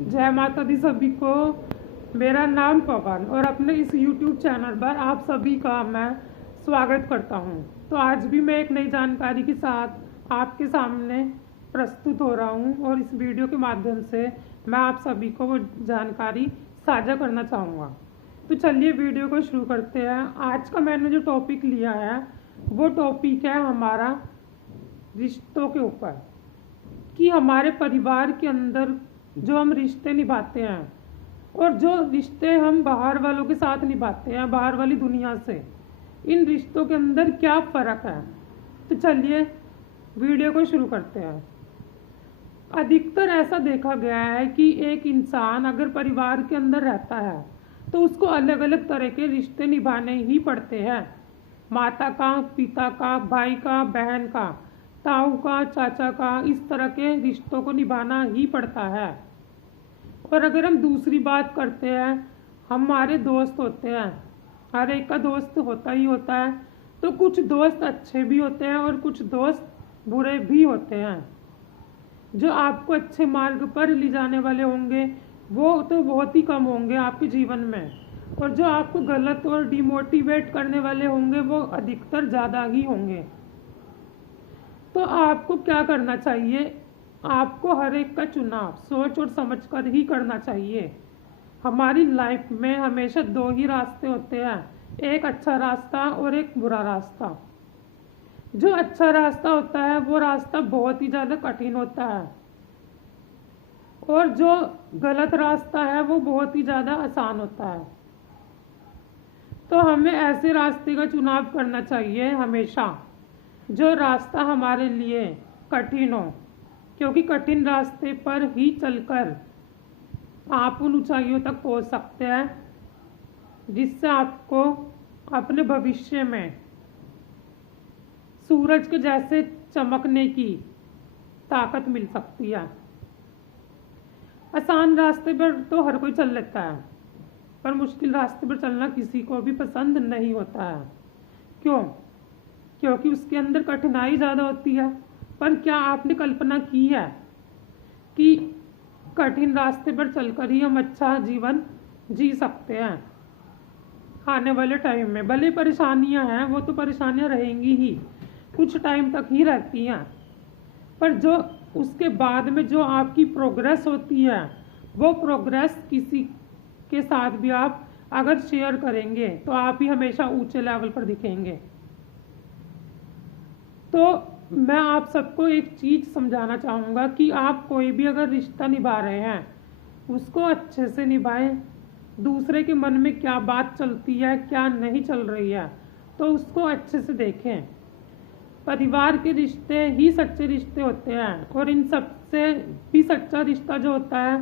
जय माता दी सभी को। मेरा नाम पवन और अपने इस YouTube चैनल पर आप सभी का मैं स्वागत करता हूं। तो आज भी मैं एक नई जानकारी के साथ आपके सामने प्रस्तुत हो रहा हूं और इस वीडियो के माध्यम से मैं आप सभी को वो जानकारी साझा करना चाहूँगा। तो चलिए वीडियो को शुरू करते हैं। आज का मैंने जो टॉपिक लिया है वो टॉपिक है हमारा रिश्तों के ऊपर, कि हमारे परिवार के अंदर जो हम रिश्ते निभाते हैं और जो रिश्ते हम बाहर वालों के साथ निभाते हैं, बाहर वाली दुनिया से, इन रिश्तों के अंदर क्या फ़र्क है। तो चलिए वीडियो को शुरू करते हैं। अधिकतर ऐसा देखा गया है कि एक इंसान अगर परिवार के अंदर रहता है तो उसको अलग अलग तरह के रिश्ते निभाने ही पड़ते हैं। माता का, पिता का, भाई का, बहन का, ताऊ का, चाचा का, इस तरह के रिश्तों को निभाना ही पड़ता है। और अगर हम दूसरी बात करते हैं, हमारे दोस्त होते हैं, हर एक का दोस्त होता ही होता है। तो कुछ दोस्त अच्छे भी होते हैं और कुछ दोस्त बुरे भी होते हैं। जो आपको अच्छे मार्ग पर ले जाने वाले होंगे वो तो बहुत ही कम होंगे आपके जीवन में, और जो आपको गलत और डिमोटिवेट करने वाले होंगे वो अधिकतर ज़्यादा ही होंगे। तो आपको क्या करना चाहिए? आपको हर एक का चुनाव सोच और समझ कर ही करना चाहिए। हमारी लाइफ में हमेशा दो ही रास्ते होते हैं, एक अच्छा रास्ता और एक बुरा रास्ता। जो अच्छा रास्ता होता है वो रास्ता बहुत ही ज़्यादा कठिन होता है और जो गलत रास्ता है वो बहुत ही ज़्यादा आसान होता है। तो हमें ऐसे रास्ते का चुनाव करना चाहिए हमेशा जो रास्ता हमारे लिए कठिन हो, क्योंकि कठिन रास्ते पर ही चलकर आप उन ऊंचाइयों तक पहुंच सकते हैं जिससे आपको अपने भविष्य में सूरज के जैसे चमकने की ताकत मिल सकती है। आसान रास्ते पर तो हर कोई चल लेता है, पर मुश्किल रास्ते पर चलना किसी को भी पसंद नहीं होता है। क्यों? क्योंकि उसके अंदर कठिनाई ज़्यादा होती है। पर क्या आपने कल्पना की है कि कठिन रास्ते पर चलकर ही हम अच्छा जीवन जी सकते हैं? आने वाले टाइम में भले परेशानियां हैं, वो तो परेशानियां रहेंगी ही, कुछ टाइम तक ही रहती हैं, पर जो उसके बाद में जो आपकी प्रोग्रेस होती है वो प्रोग्रेस किसी के साथ भी आप अगर शेयर करेंगे तो आप ही हमेशा ऊंचे लेवल पर दिखेंगे। तो मैं आप सबको एक चीज़ समझाना चाहूँगा कि आप कोई भी अगर रिश्ता निभा रहे हैं उसको अच्छे से निभाएं। दूसरे के मन में क्या बात चलती है, क्या नहीं चल रही है, तो उसको अच्छे से देखें। परिवार के रिश्ते ही सच्चे रिश्ते होते हैं और इन सबसे भी सच्चा रिश्ता जो होता है,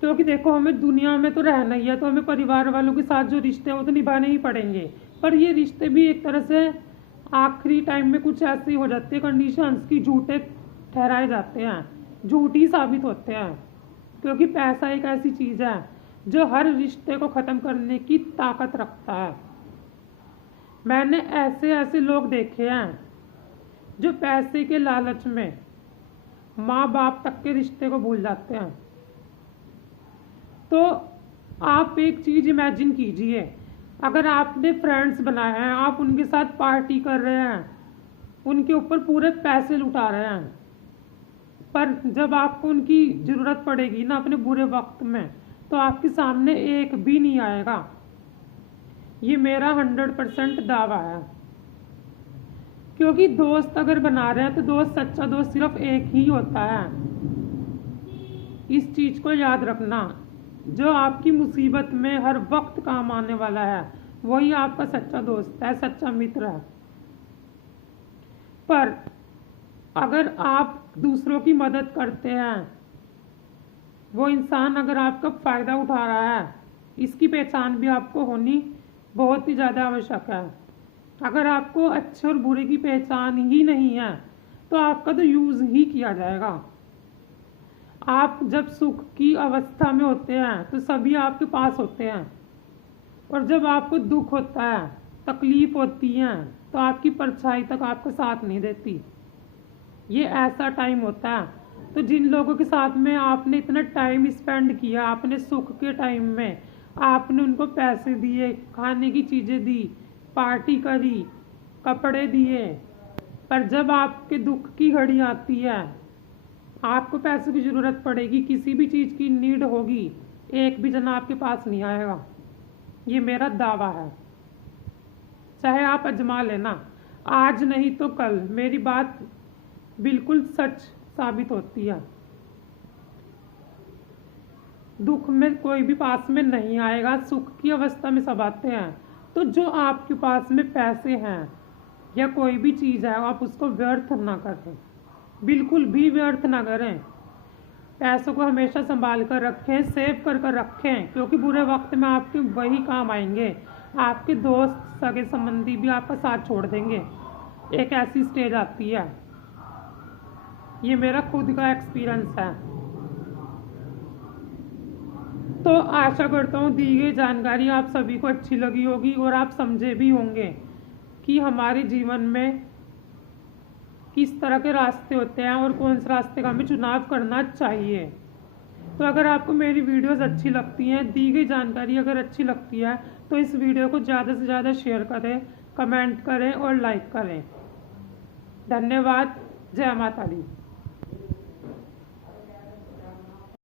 क्योंकि देखो हमें दुनिया में तो रहना ही है, तो हमें परिवार वालों के साथ जो रिश्ते हैं वो तो निभाने ही पड़ेंगे। पर ये रिश्ते भी एक तरह से आखिरी टाइम में कुछ ऐसे हो जाते हैं कंडीशंस की झूठे ठहराए जाते हैं, झूठी साबित होते हैं, क्योंकि पैसा एक ऐसी चीज़ है जो हर रिश्ते को ख़त्म करने की ताकत रखता है। मैंने ऐसे ऐसे लोग देखे हैं जो पैसे के लालच में माँ बाप तक के रिश्ते को भूल जाते हैं। तो आप एक चीज़ इमेजिन कीजिए, अगर आपने फ्रेंड्स बनाए हैं, आप उनके साथ पार्टी कर रहे हैं, उनके ऊपर पूरे पैसे लुटा रहे हैं, पर जब आपको उनकी ज़रूरत पड़ेगी ना अपने बुरे वक्त में, तो आपके सामने एक भी नहीं आएगा। ये मेरा 100% दावा है। क्योंकि दोस्त अगर बना रहे हैं तो दोस्त, सच्चा दोस्त सिर्फ एक ही होता है। इस चीज़ को याद रखना, जो आपकी मुसीबत में हर वक्त काम आने वाला है वही आपका सच्चा दोस्त है, सच्चा मित्र है। पर अगर आप दूसरों की मदद करते हैं, वो इंसान अगर आपका फ़ायदा उठा रहा है, इसकी पहचान भी आपको होनी बहुत ही ज़्यादा आवश्यक है। अगर आपको अच्छे और बुरे की पहचान ही नहीं है तो आपका तो यूज़ ही किया जाएगा। आप जब सुख की अवस्था में होते हैं तो सभी आपके पास होते हैं, और जब आपको दुख होता है, तकलीफ़ होती है, तो आपकी परछाई तक आपका साथ नहीं देती। ये ऐसा टाइम होता है तो जिन लोगों के साथ में आपने इतना टाइम स्पेंड किया, आपने सुख के टाइम में आपने उनको पैसे दिए, खाने की चीज़ें दी, पार्टी करी, कपड़े दिए, पर जब आपके दुख की घड़ी आती है, आपको पैसों की ज़रूरत पड़ेगी, किसी भी चीज़ की नीड होगी, एक भी जना आपके पास नहीं आएगा। ये मेरा दावा है, चाहे आप आजमा लेना, आज नहीं तो कल मेरी बात बिल्कुल सच साबित होती है। दुख में कोई भी पास में नहीं आएगा, सुख की अवस्था में सब आते हैं। तो जो आपके पास में पैसे हैं या कोई भी चीज़ है, आप उसको व्यर्थ ना करें, बिल्कुल भी व्यर्थ ना करें। पैसों को हमेशा संभाल कर रखें, सेव कर रखें, क्योंकि बुरे वक्त में आपके वही काम आएंगे। आपके दोस्त, सगे संबंधी भी आपका साथ छोड़ देंगे। एक ऐसी स्टेज आती है, ये मेरा खुद का एक्सपीरियंस है। तो आशा करता हूँ दी गई जानकारी आप सभी को अच्छी लगी होगी और आप समझे भी होंगे कि हमारे जीवन में किस तरह के रास्ते होते हैं और कौन से रास्ते का हमें चुनाव करना चाहिए। तो अगर आपको मेरी वीडियोस अच्छी लगती हैं, दी गई जानकारी अगर अच्छी लगती है, तो इस वीडियो को ज़्यादा से ज़्यादा शेयर करें, कमेंट करें और लाइक करें। धन्यवाद। जय माता दी।